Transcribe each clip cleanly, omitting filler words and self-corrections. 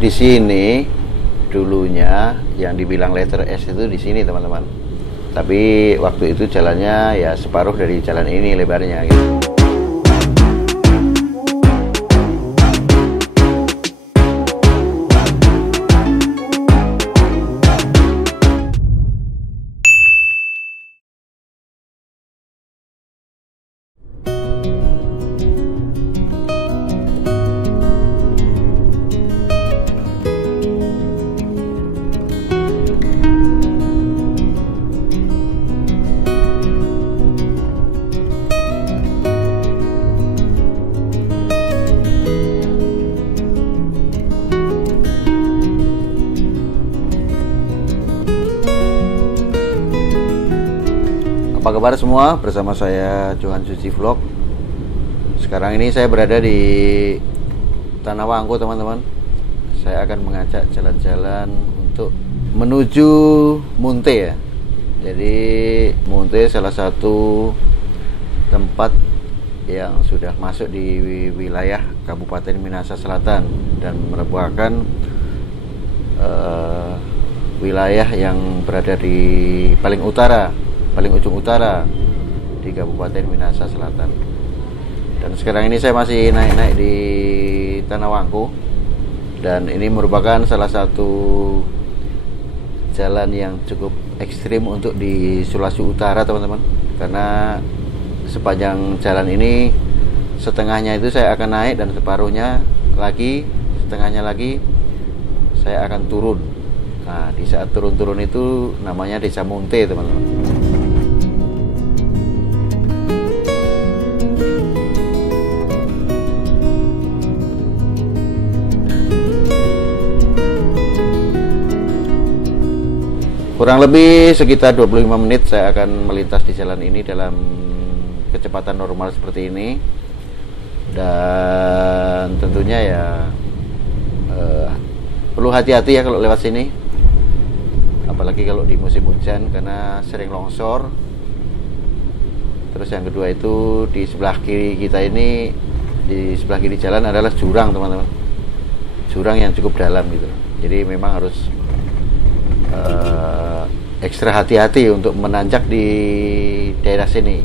Di sini dulunya yang dibilang letter S itu di sini teman-teman. Tapi waktu itu jalannya ya separuh dari jalan ini lebarnya gitu. Apa kabar semua? Bersama saya Johan Suci Vlog. Sekarang ini saya berada di Tanah Wangko teman-teman. Saya akan mengajak jalan-jalan untuk menuju Munte ya. Jadi Munte salah satu tempat yang sudah masuk di wilayah Kabupaten Minahasa Selatan dan merupakan wilayah yang berada di paling ujung utara di Kabupaten Minahasa Selatan. Dan sekarang ini saya masih naik-naik di Tanah Wangko, dan ini merupakan salah satu jalan yang cukup ekstrim untuk di Sulawesi Utara teman-teman, karena sepanjang jalan ini setengahnya itu saya akan naik dan setengahnya lagi saya akan turun. Nah, di saat turun-turun itu namanya Desa Munte teman-teman. Kurang lebih sekitar 25 menit saya akan melintas di jalan ini dalam kecepatan normal seperti ini. Dan tentunya ya perlu hati-hati ya kalau lewat sini, apalagi kalau di musim hujan karena sering longsor. Terus yang kedua itu di sebelah kiri kita ini, di sebelah kiri jalan adalah jurang teman-teman, jurang yang cukup dalam gitu. Jadi memang harus ekstra hati-hati untuk menanjak di daerah sini.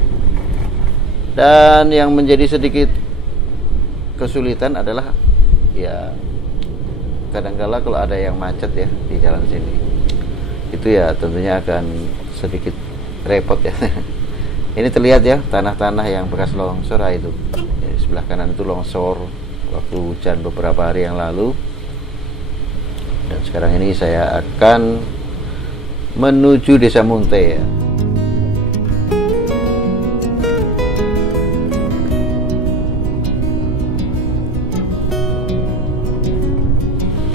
Dan yang menjadi sedikit kesulitan adalah ya kadang-kala kalau ada yang macet ya di jalan sini, itu ya tentunya akan sedikit repot ya. Ini terlihat ya tanah-tanah yang bekas longsor itu. Jadi sebelah kanan itu longsor waktu hujan beberapa hari yang lalu. Dan sekarang ini saya akan menuju Desa Munte ya.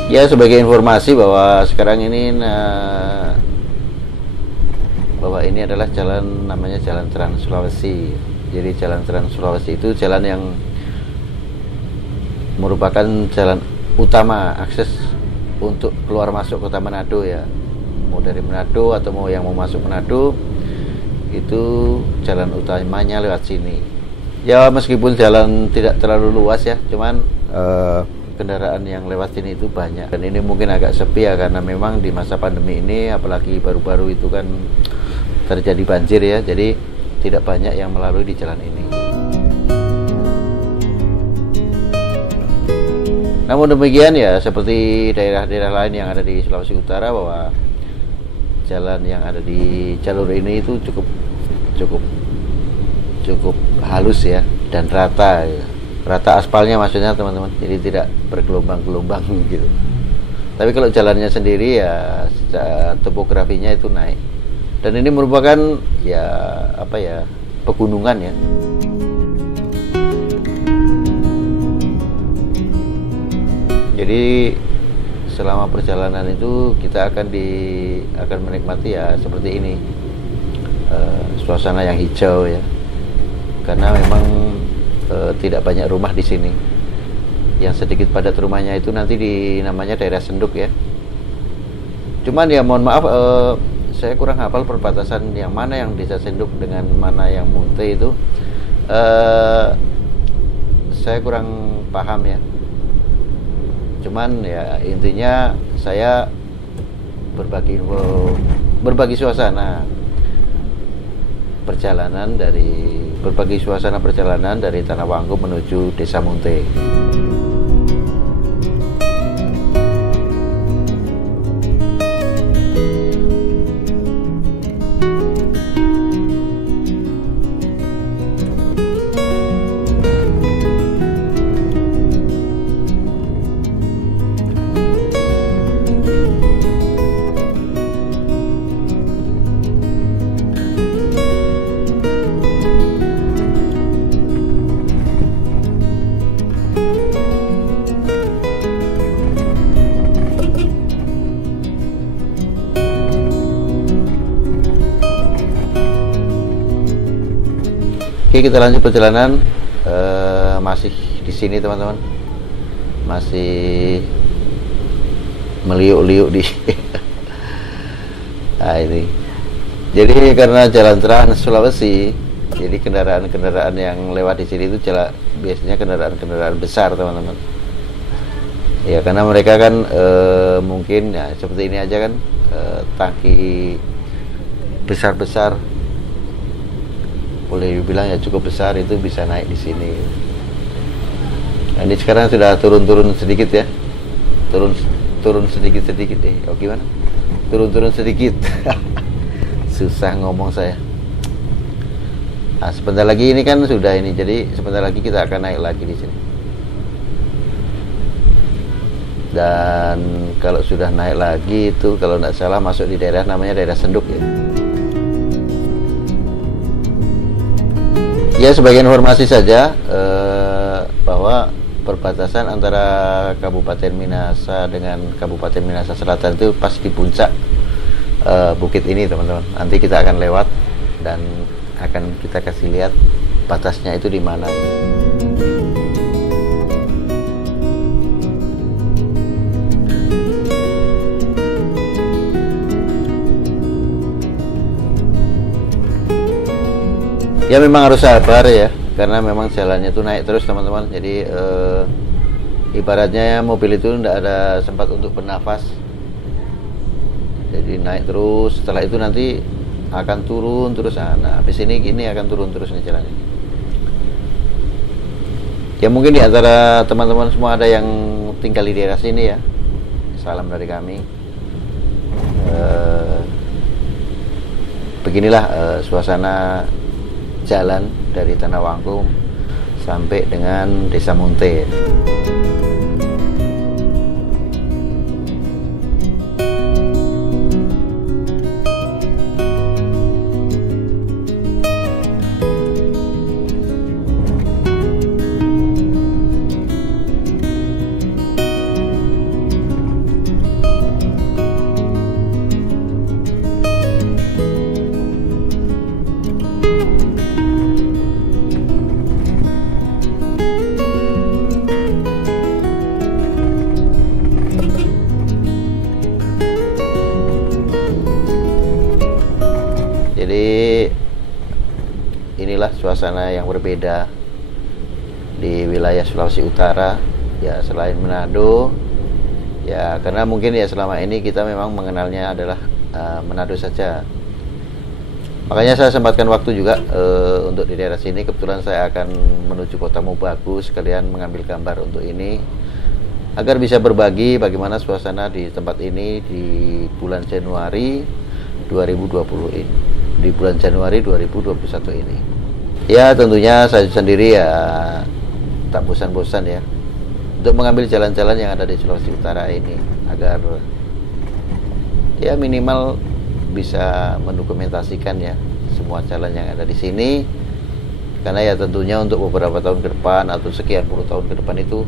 Ya, sebagai informasi bahwa sekarang ini bahwa ini adalah jalan, namanya Jalan Trans Sulawesi. Jadi Jalan Trans Sulawesi itu jalan yang merupakan jalan utama akses untuk keluar masuk kota Manado ya. Mau dari Manado atau mau yang mau masuk Manado, itu jalan utamanya lewat sini. Ya meskipun jalan tidak terlalu luas ya, cuman kendaraan yang lewat sini itu banyak. Dan ini mungkin agak sepi ya, karena memang di masa pandemi ini, apalagi baru-baru itu kan terjadi banjir ya, jadi tidak banyak yang melalui di jalan ini. Namun demikian ya, seperti daerah-daerah lain yang ada di Sulawesi Utara, bahwa jalan yang ada di jalur ini itu cukup halus ya, dan rata ya. Rata aspalnya maksudnya teman-teman, jadi tidak bergelombang-gelombang gitu. Tapi kalau jalannya sendiri ya topografinya itu naik, dan ini merupakan ya pegunungan ya. Jadi selama perjalanan itu kita akan menikmati ya seperti ini, suasana yang hijau ya, karena memang tidak banyak rumah di sini. Yang sedikit padat rumahnya itu nanti namanya daerah Senduk ya. Cuman ya mohon maaf, saya kurang hafal perbatasan yang mana yang Desa Senduk dengan mana yang Munte itu. Saya kurang paham ya. Cuman ya intinya saya berbagi suasana perjalanan dari Tanah Wangkum menuju Desa Munte. Oke, kita lanjut perjalanan. Masih di sini teman-teman, masih meliuk-liuk di nah ini. Jadi karena jalan Trans Sulawesi, jadi kendaraan-kendaraan yang lewat di sini itu biasanya kendaraan-kendaraan besar teman-teman. Ya karena mereka kan mungkin ya seperti ini aja kan, tangki besar-besar, boleh dibilang ya cukup besar, itu bisa naik di sini. Nah, ini sekarang sudah turun sedikit ya, turun sedikit oh gimana? Turun sedikit. Susah ngomong saya. Nah, sebentar lagi ini kan sudah ini, jadi sebentar lagi kita akan naik lagi di sini. Dan kalau sudah naik lagi itu kalau tidak salah masuk di daerah namanya daerah Senduk ya. Ya, sebagai informasi saja bahwa perbatasan antara Kabupaten Minahasa dengan Kabupaten Minahasa Selatan itu pas di puncak bukit ini teman-teman. Nanti kita akan lewat dan akan kita kasih lihat batasnya itu di mana. Ya memang harus sabar ya, karena memang jalannya itu naik terus teman-teman. Jadi ibaratnya mobil itu tidak ada sempat untuk bernafas. Jadi naik terus, setelah itu nanti akan turun terus. Nah habis ini gini akan turun terus nih jalannya. Ya mungkin di antara teman-teman semua ada yang tinggal di daerah sini ya. Salam dari kami. Beginilah suasana jalan dari Tanah Wangkum sampai dengan Desa Munte. Jadi inilah suasana yang berbeda di wilayah Sulawesi Utara ya, selain Manado ya, karena mungkin ya selama ini kita memang mengenalnya adalah Manado saja. Makanya saya sempatkan waktu juga untuk di daerah sini. Kebetulan saya akan menuju Kota Mobagu, sekalian mengambil gambar untuk ini agar bisa berbagi bagaimana suasana di tempat ini di bulan Januari 2020 ini, di bulan Januari 2021 ini. Ya tentunya saya sendiri ya tak bosan-bosan ya untuk mengambil jalan-jalan yang ada di Sulawesi Utara ini, agar ya minimal bisa mendokumentasikan ya semua jalan yang ada di sini. Karena ya tentunya untuk beberapa tahun ke depan atau sekian puluh tahun ke depan itu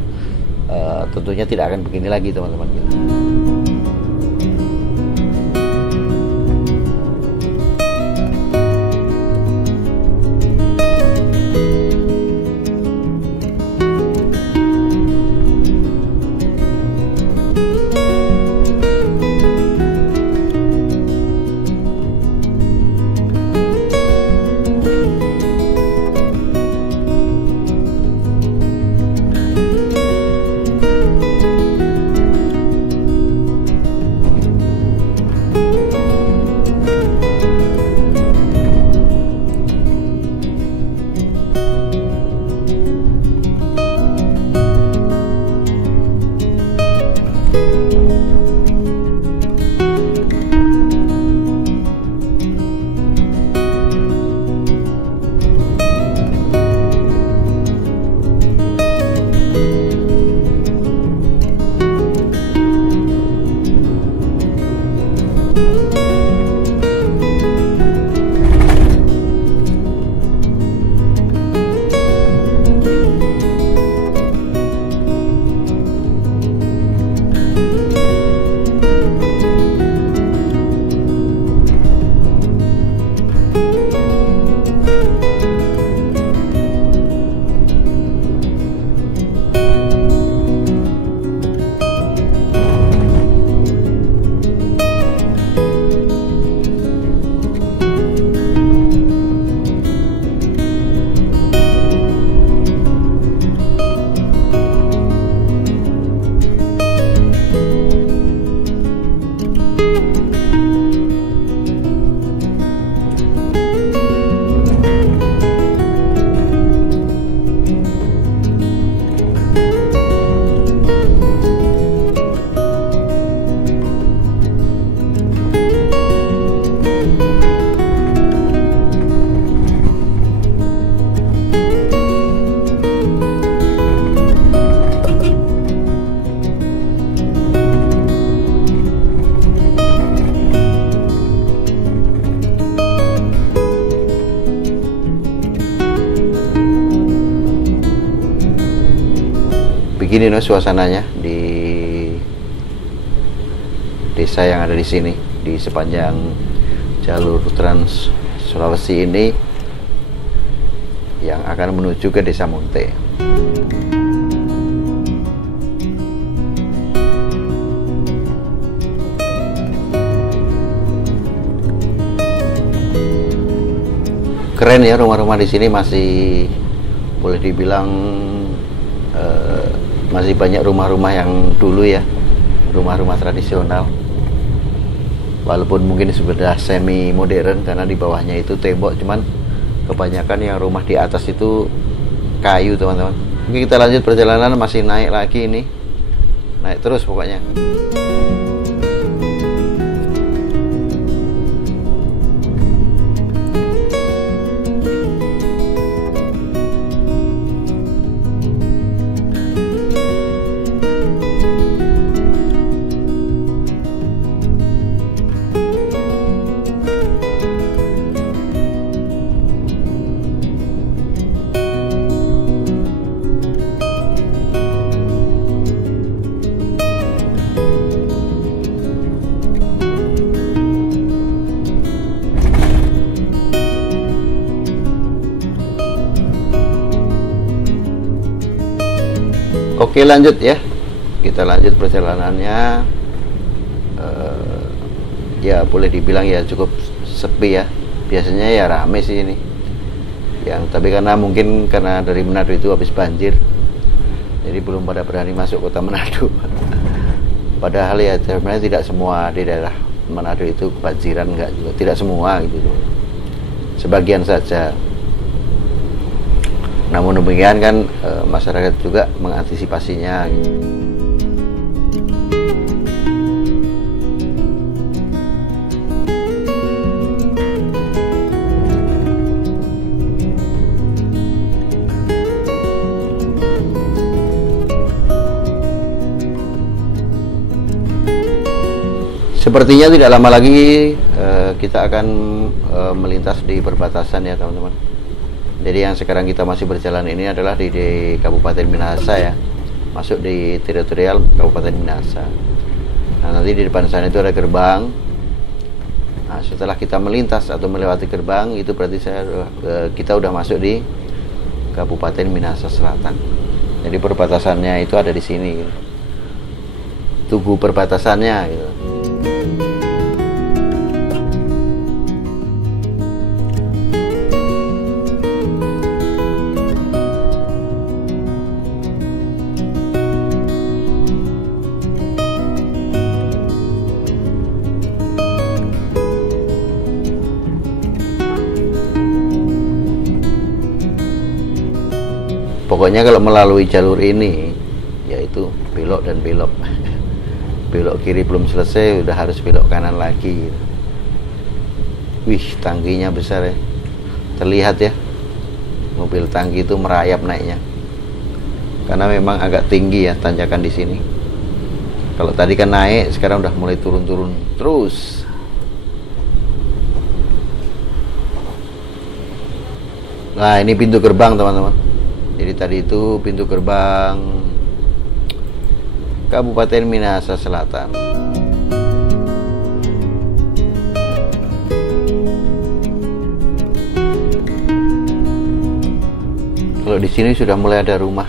tentunya tidak akan begini lagi teman-teman. begini loh suasananya di desa yang ada di sini, di sepanjang jalur Trans Sulawesi ini yang akan menuju ke Desa Munte. Keren ya, rumah-rumah di sini masih boleh dibilang masih banyak rumah-rumah yang dulu ya, rumah-rumah tradisional. Walaupun mungkin sudah semi modern karena di bawahnya itu tembok, cuman kebanyakan yang rumah di atas itu kayu, teman-teman. Oke, kita lanjut perjalanan, masih naik lagi ini, naik terus pokoknya. Oke, lanjut ya, kita lanjut perjalanannya. Ya boleh dibilang ya cukup sepi ya, biasanya ya rame sih ini tapi karena mungkin karena dari Manado itu habis banjir, jadi belum pada berani masuk kota Manado. Padahal ya sebenarnya tidak semua di daerah Manado itu kebanjiran, enggak juga, tidak semua gitu, sebagian saja. Namun demikian kan masyarakat juga mengantisipasinya gitu. Sepertinya tidak lama lagi kita akan melintas di perbatasan ya, teman-teman. Jadi yang sekarang kita masih berjalan ini adalah di Kabupaten Minahasa ya, masuk di teritorial Kabupaten Minahasa. Nah, nanti di depan sana itu ada gerbang. Nah, setelah kita melintas atau melewati gerbang itu berarti kita udah masuk di Kabupaten Minahasa Selatan. Jadi perbatasannya itu ada di sini gitu. Tugu perbatasannya gitu. Pokoknya kalau melalui jalur ini yaitu belok dan belok. Belok kiri belum selesai udah harus belok kanan lagi. Wih, tangkinya besar ya, terlihat ya, mobil tangki itu merayap naiknya karena memang agak tinggi ya tanjakan di sini. Kalau tadi kan naik, sekarang udah mulai turun-turun terus. Nah, ini pintu gerbang, teman-teman. Jadi tadi itu pintu gerbang Kabupaten Minahasa Selatan. Kalau di sini sudah mulai ada rumah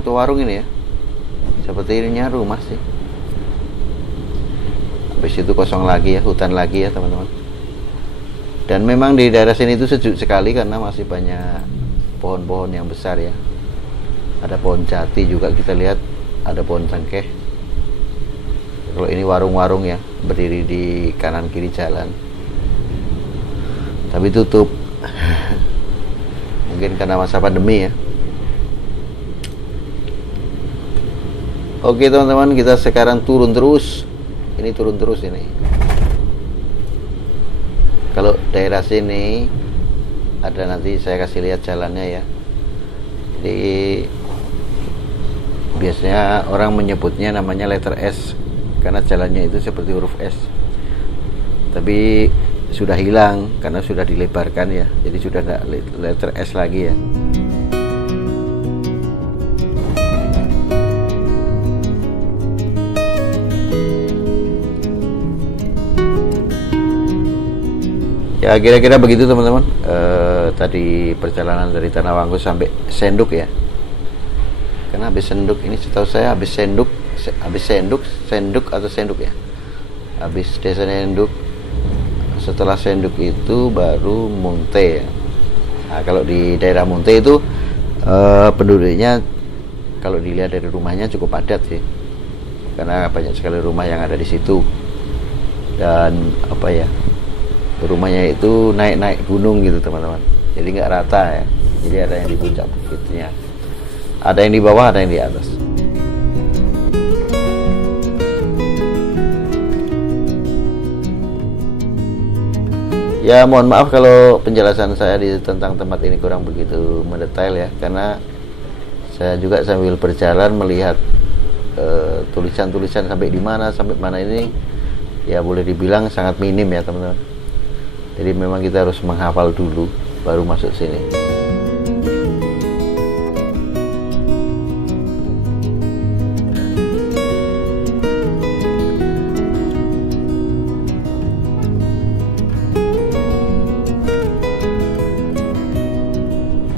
atau warung ini ya. Seperti ininya rumah sih. Habis itu kosong lagi ya, hutan lagi ya, teman-teman. Dan memang di daerah sini itu sejuk sekali karena masih banyak pohon-pohon yang besar ya. Ada pohon jati juga kita lihat, ada pohon cengkeh. Kalau ini warung-warung ya, berdiri di kanan kiri jalan, tapi tutup. Mungkin karena masa pandemi ya. Oke teman-teman, kita sekarang turun terus. Ini turun terus ini. Kalau daerah sini ada, nanti saya kasih lihat jalannya ya. Jadi biasanya orang menyebutnya namanya letter S karena jalannya itu seperti huruf S. Tapi sudah hilang karena sudah dilebarkan ya. Jadi sudah tidak letter S lagi ya. Ya kira-kira begitu teman-teman. Tadi perjalanan dari Tanah Wangkus sampai Senduk ya. Karena habis Senduk ini setahu saya habis Senduk atau Senduk ya. Habis desa Senduk, setelah Senduk itu baru Munte ya. Nah, kalau di daerah Munte itu penduduknya kalau dilihat dari rumahnya cukup padat sih. Karena banyak sekali rumah yang ada di situ. Dan apa ya? Rumahnya itu naik-naik gunung gitu teman-teman, jadi nggak rata ya, jadi ada yang di puncak bukitnya, ada yang di bawah, ada yang di atas. Ya mohon maaf kalau penjelasan saya tentang tempat ini kurang begitu mendetail ya, karena saya juga sambil berjalan melihat tulisan-tulisan sampai di mana sampai mana ini ya boleh dibilang sangat minim ya teman-teman. Jadi memang kita harus menghafal dulu baru masuk sini.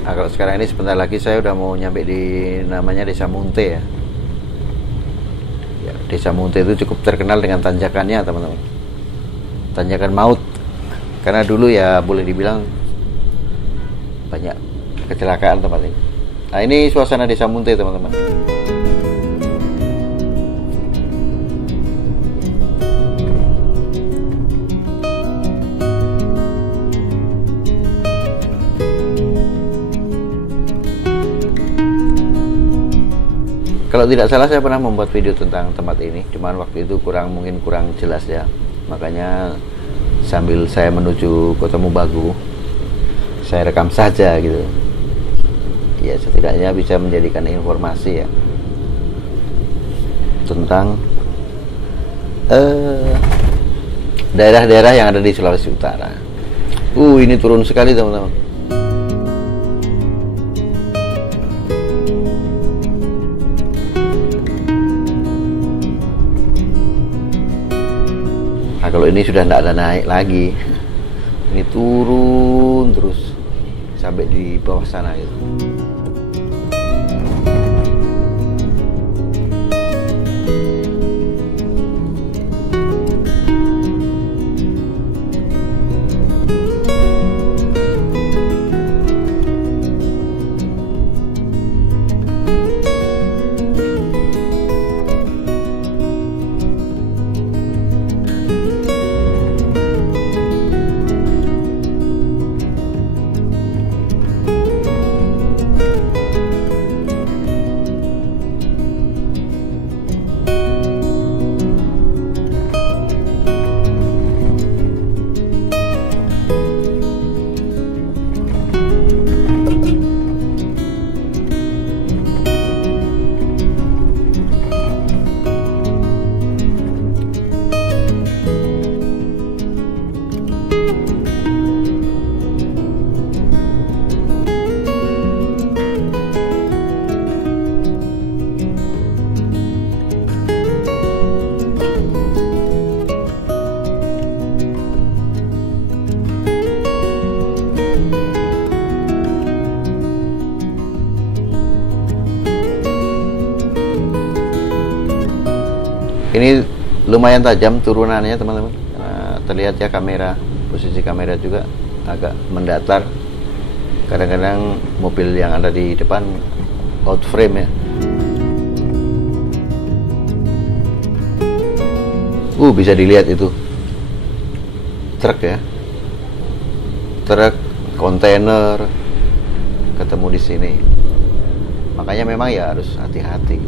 Nah, kalau sekarang ini sebentar lagi saya udah mau nyampe di namanya Desa Munte ya. Ya, Desa Munte itu cukup terkenal dengan tanjakannya teman-teman. Tanjakan maut. Karena dulu ya boleh dibilang banyak kecelakaan tempat ini. Nah ini suasana Desa Munte teman-teman. Kalau tidak salah saya pernah membuat video tentang tempat ini, cuman waktu itu mungkin kurang jelas ya. Makanya sambil saya menuju Kota Mubagu, saya rekam saja gitu. Ya setidaknya bisa menjadikan informasi ya tentang daerah-daerah yang ada di Sulawesi Utara. Ini turun sekali teman-teman. Nah, kalau ini sudah tidak ada naik lagi, ini turun terus sampai di bawah sana gitu. Ini lumayan tajam turunannya teman-teman. Nah, terlihat ya posisi kamera juga agak mendatar. Kadang-kadang mobil yang ada di depan out frame ya. Bisa dilihat itu truk ya, truk kontainer ketemu di sini. Makanya memang ya harus hati-hati.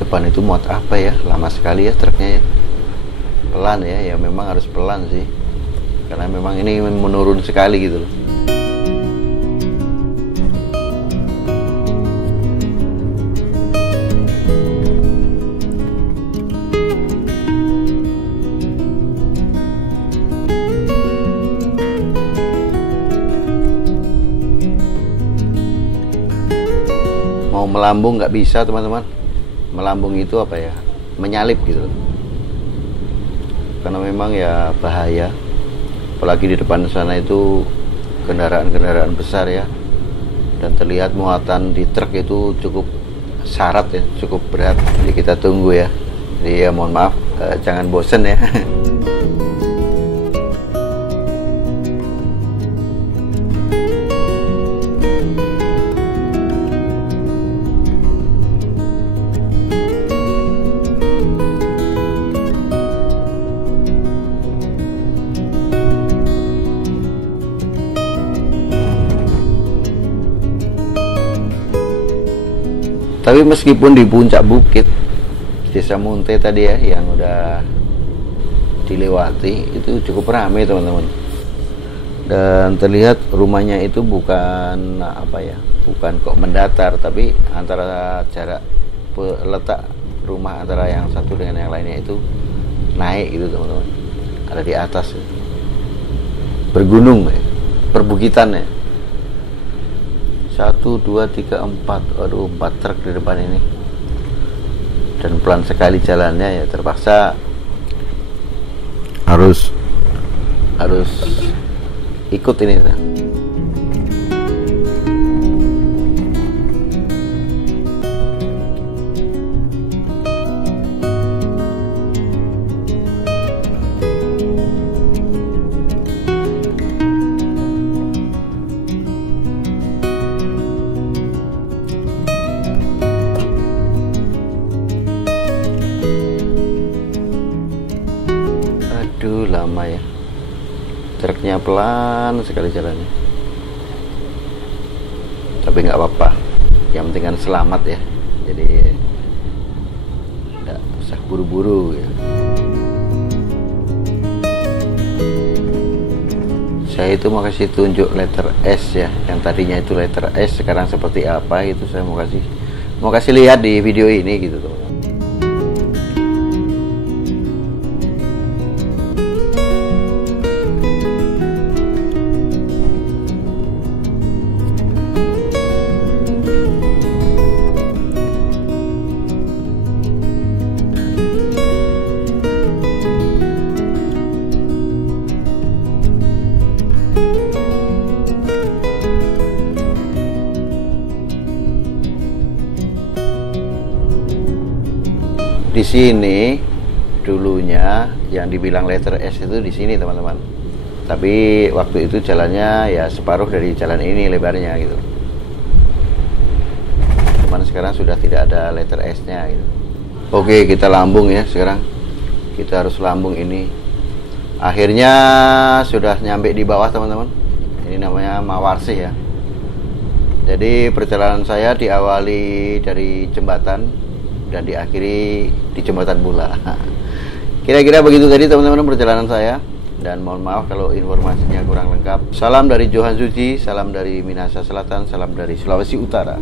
Depan itu muat apa ya, lama sekali ya truknya ya, pelan ya memang harus pelan sih, karena memang ini menurun sekali gitu loh. melambung nggak bisa teman-teman. Melambung itu apa ya, menyalip gitu loh. Karena memang ya bahaya, apalagi di depan sana itu kendaraan-kendaraan besar ya, dan terlihat muatan di truk itu cukup syarat ya, cukup berat. Jadi kita tunggu ya. Jadi ya mohon maaf, jangan bosen ya. Tapi meskipun di puncak bukit Desa Munte tadi ya, yang udah dilewati, itu cukup ramai teman-teman. Dan terlihat rumahnya itu bukan apa ya, bukan kok mendatar, tapi antara jarak letak rumah antara yang satu dengan yang lainnya itu naik gitu teman-teman. Ada di atas, bergunung ya, perbukitan ya. 1, 2, 3, 4. Aduh, 4 truk di depan ini. Dan pelan sekali jalannya ya, terpaksa harus ikut ini. Aduh, lama ya. Truknya pelan sekali jalannya. Tapi nggak apa-apa. Yang penting kan selamat ya. Jadi nggak usah buru-buru ya. Saya itu mau kasih tunjuk letter S ya. Yang tadinya itu letter S, sekarang seperti apa itu saya mau kasih lihat di video ini gitu teman-teman. Di sini dulunya yang dibilang letter S itu di sini teman-teman. Tapi waktu itu jalannya ya separuh dari jalan ini lebarnya gitu. Cuman sekarang sudah tidak ada letter S-nya gitu. Oke, kita lambung ya sekarang. Kita harus lambung ini. Akhirnya sudah nyampe di bawah teman-teman. Ini namanya Mawarsi ya. Jadi perjalanan saya diawali dari jembatan dan diakhiri di jembatan pula. Kira-kira begitu tadi teman-teman perjalanan saya, dan mohon maaf kalau informasinya kurang lengkap. Salam dari Johan Suci, salam dari Minahasa Selatan, salam dari Sulawesi Utara.